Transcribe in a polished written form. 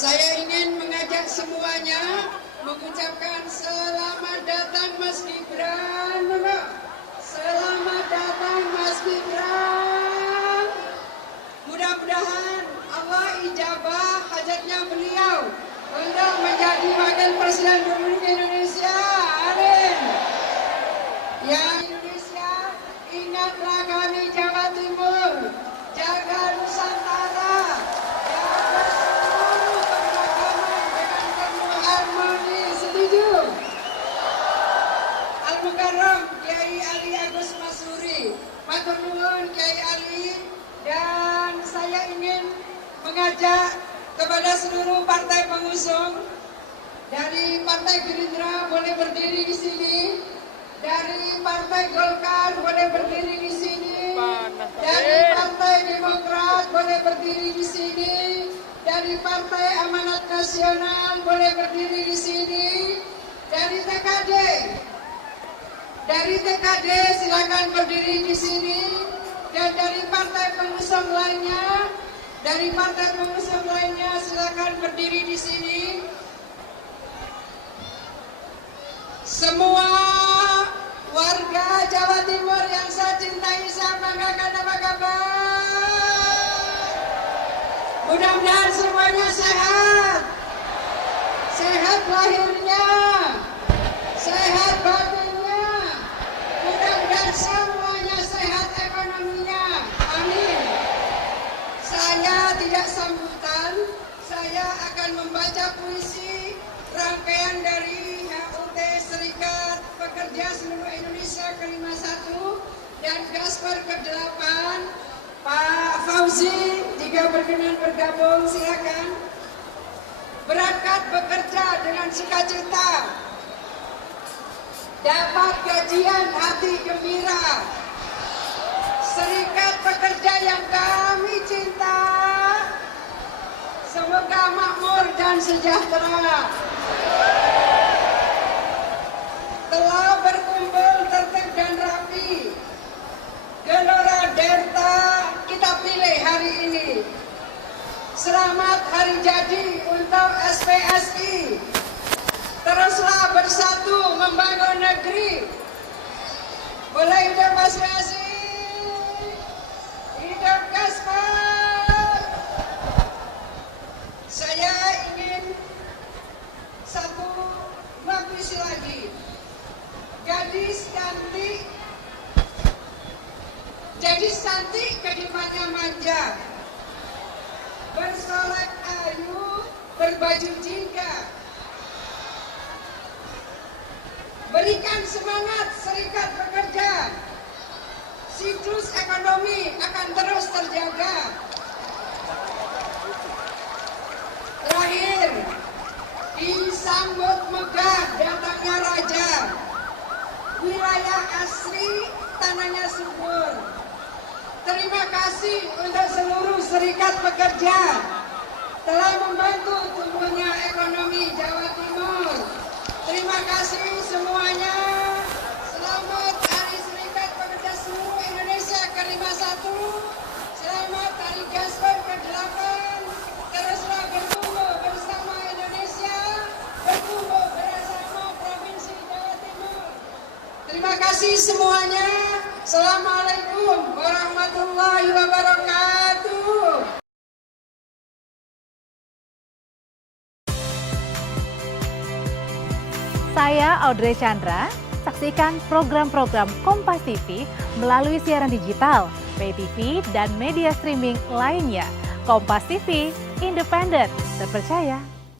Saya ingin mengajak semuanya mengucapkan selamat datang Mas Gibran. Selamat datang Mas Gibran. Mudah-mudahan Allah ijabah hajatnya beliau untuk menjadi Wakil Presiden Republik Indonesia. Amin. Ya Indonesia, ingatlah kami Jawa Timur, jaga Nusantara, jaga seluruh keberagaman dengan penuh harmoni. Setuju? Al-Mukarram Kiai Ali Agus Masuri, matur nuwun Kiai Ali, dan saya ingin mengajak kepada seluruh partai pengusung. Dari Partai Gerindra boleh berdiri di sini, dari Partai Golkar boleh berdiri di sini, dari Partai Demokrat boleh berdiri di sini, dari Partai Amanat Nasional boleh berdiri di sini, dari TKD silakan berdiri di sini, dan dari partai pengusung lainnya, silakan berdiri di sini. Semua warga Jawa Timur yang saya cintai, saya banggakan, apa kabar? Mudah-mudahan semuanya sehat. Sehat lahirnya, sehat batinnya. Mudah-mudahan semuanya sehat ekonominya. Amin. Saya tidak sambutan, saya akan membaca puisi rangkaian dari HUT Serikat Pekerja Seluruh Indonesia ke-51 dan Gasper ke-8. Pak Fauzi, jika berkenan bergabung, silakan. Berangkat bekerja dengan sukacita, dapat gajian hati gembira. Serikat pekerja yang kami cinta, semoga makmur dan sejahtera. Telah berkumpul tertib dan rapi, Gelora Delta kita pilih hari ini. Selamat hari jadi untuk SPSI. Teruslah bersatu membangun negeri. Boleh hidup SPSI, hidup Gasper. Saya ingin dua puisi lagi. Gadis cantik kehidupannya manja, bersolek ayu, berbaju jingga. Berikan semangat serikat pekerja, siklus ekonomi akan terus terjaga. Terakhir, disambut megah datangnya raja, wilayah asri, tanahnya subur. Terima kasih untuk seluruh serikat pekerja telah membantu tumbuhnya ekonomi Jawa Timur. Terima kasih semuanya. Selamat Hari Serikat Pekerja Seluruh Indonesia ke-51. Selamat Hari Gasper ke-8. Teruslah bertumbuh bersama Indonesia, bertumbuh bersama Provinsi Jawa Timur. Terima kasih semuanya. Assalamualaikum warahmatullahi wabarakatuh. Saya Audrey Chandra. Saksikan program-program Kompas TV melalui siaran digital, pay TV, dan media streaming lainnya. Kompas TV, independen, terpercaya.